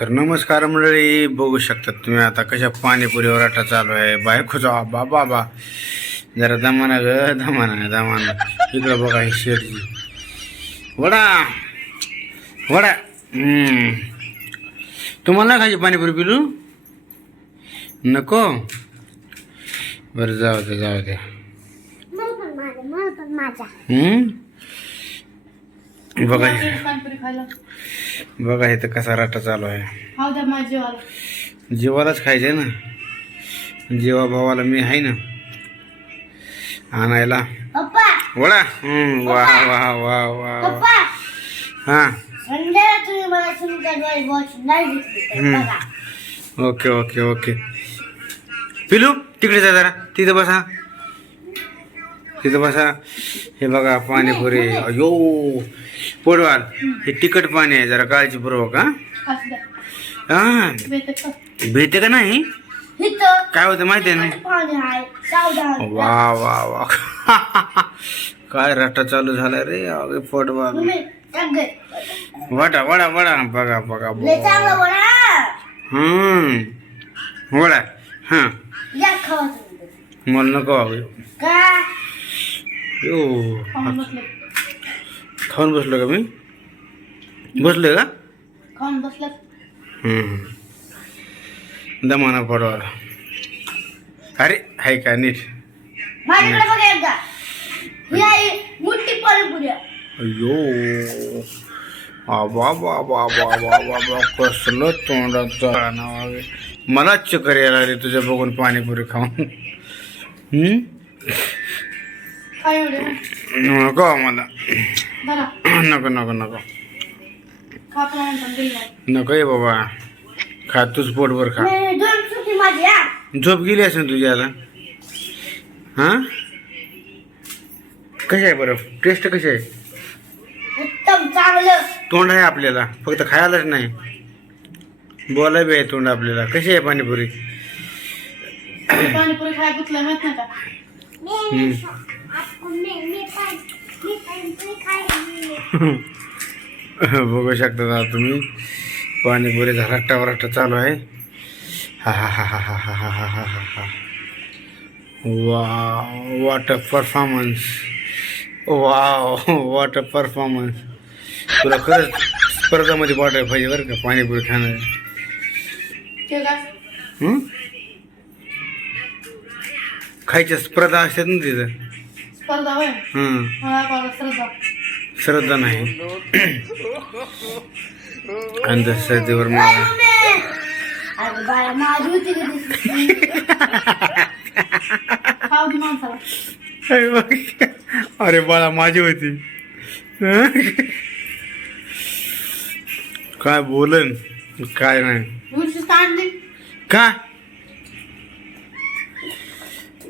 तर नमस्कार मंडळी बघू शकतात तुम्ही आता कशा पाणीपुरीवर आटा चालू आहे. बायकोचा बा बाबा जरा दमाना ग दमाना दमाना. इकडं बघा ही शेडची वडा वडा. हम्म. तुम्हाला खायची पाणीपुरी पिलू? नको? बरं जाऊ दे जाऊ दे. बघा बघा इथं कसा राटा चालू आहे. जेवालाच खायचंय ना. जेवा भावाला मी आहे ना. आणायला. वडा. वा वा वा वा. हा. Okay okay okay. पिलू तिकडे जा जरा. तिथं बसा. तिथं बसा. हे बघा पाणीपुरी. अयो पोडवाल हे तिखट पाणी आहे जरा काळजीपूर्वक हा. हा. का भेटते का नाही? काय होतं माहिती आहे ना? वा वा वा. काय रट्टा चालू झाला रे अगे सगळे वडा वडा वडा. बघा बघा हम्म. वडा हा. मला नको का? खाऊन बसलो. का मी? बसलो का? खाऊन दमाना पडवा. अरे हाय का नीट? अयो आबा बाबा बाबा कसलं तोंडात मलाच चक्कर यायला तुझ्या बघून पाणीपुरी खाऊन. नको मला धरा. नको नको नको. नको ये बाबा. खा तूच पोटभर खा. नाही दोन सुटी माझी या झोप गेली असेल तुझी आता. हां? कशी आहे बरं? टेस्ट कशी आहे? तोंड आहे आपल्याला. फक्त खायलाच नाही. बोलाय बी आहे तोंड आपल्याला. कशी आहे पाणीपुरी? पाणीपुरी खाय बघू शकता दादा तुम्ही. पाणीपुरी रट्टा वराटा चालू आहे. हा हा हा हा हा हा हा हा हा हा. वा वॉट अ परफॉर्मन्स वा वॉट अ परफॉर्मन्स तुला खरंच स्पर्धामध्ये वाटायला पाहिजे बरं का पाणीपुरी खाणं खायच्या स्पर्धा असतात ना तिथं. स्पर्धा होय. मला श्रद्धा. श्रद्धा नाही. अंधश्रद्धेवर अरे बाळा माझी होती का दिसली? खाऊ दे माणसाला. अरे बाळा माझी होती? काय बोलन? काय नाही. का?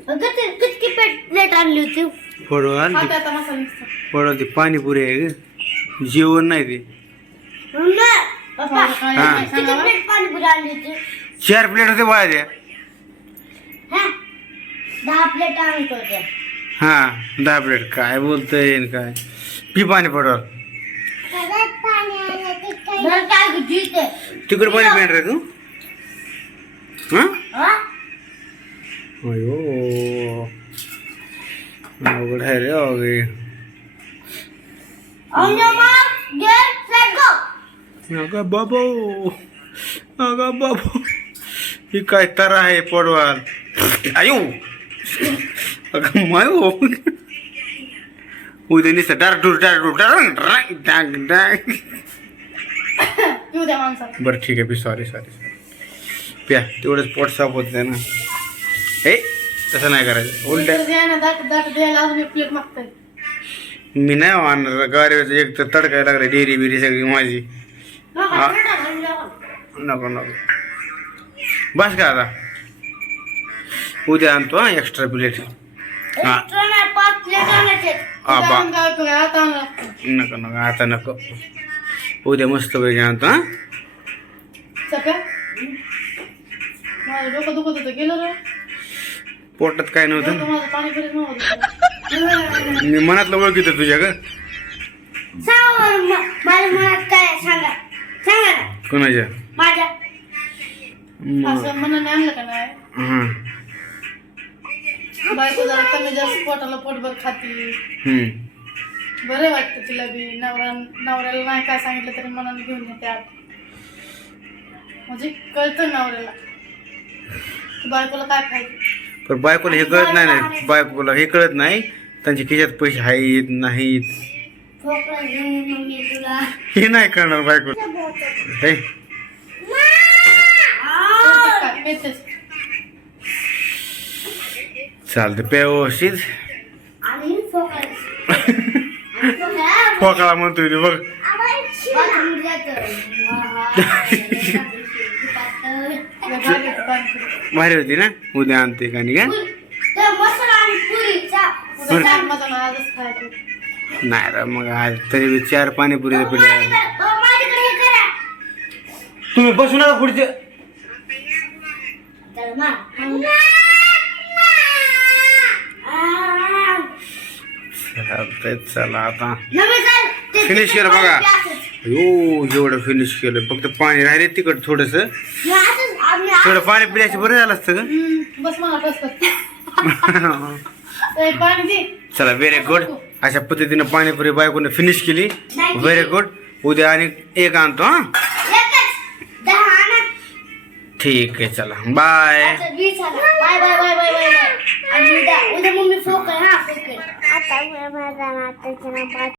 अगं ते किती पेट प्लेट आणली होती. फळवाल खाते आता मसाला मिक्स फळवाल ती पाणीपुरी आहे ग. जेवण नाही ते. म्हणून ना, पप्पा हा. किती प्लेट पाणीपुरी आणली होती. चार प्लेट होते बाळा द्या हा. दहा प्लेट आणत होत्या हा दहा प्लेट. काय बोलतोय आणि काय? पी पाणी पडवाल बरं काय. तिकडे पाणी पिणार रे तू? हा? हा? अयो। अवघड आहे रे अवघे On your mark, get set, go. अगं बाबू अगं बाबू। ही काय तर आहे पडवाल। आयो। अगं मायो। उद्या नुसतं डार डूर डार डूर डार डाग डाग बरं ठीक आहे सॉरी सॉरी सॉरी प्या तेवढंच पोट साफ़ होत ना. हे तसं नाही करायचं. उलट. प्लेट मागताय. मी नाही आणणार गाडीवर एक तर तडकायला लागले डेरी बिरी सगळी माझी. नका, हा. नका, नका. बस का आता? उद्या आणतो हा एक्स्ट्रा प्लेट हा. पाच प्लेट आणायचे. हा बा. जाऊन? आता. नको नको आता नको. उद्या मस्त पैकी आणतो हा. माझं डोकं दुखत होतं गेलं रे पोटात काय नव्हतं. मी मनातलं ओळखीतो तुझ्या ग. कोणाच्या? हां. बायको जरा कमी जास्त पोटाला पोटभर खाती. हम्म. बरं वाटतं तिला बी. नवरा नवऱ्याला नाही काय सांगितलं तरी मनाने घेऊन येते आत. म्हणजे कळतं नवऱ्याला. बायकोला काय खायचं पण बायकोला हे कळत नाही ना. बायकोला हे कळत नाही. त्यांच्या खिशात पैसे आहेत नाहीत. हे नाही कळणार बायको. हे. चालतं व्यवस्थित. फोकाळा म्हणतोय ते बघ. भारी होती ना? उद्या आणते का नाही का? नाही रे मग आज तरी बी चार पाणीपुरी हे करा. तुम्ही बसू नका पुढचे. चला आता. Finish केलं बघा. हो एवढं फिनिश केलं. फक्त पाणी राहिले तिकड थोडस. हे थोडं पाणी पिल्याचं बरं झालं असतं हम्म, बस मला बस कर का ए, पाणी दे चला व्हेरी गुड अशा पद्धतीनं पाणीपुरी बायकोने फिनिश केली. व्हेरी गुड उद्या आणि एक आणतो हा. ठीक आहे चला. बाय. बाय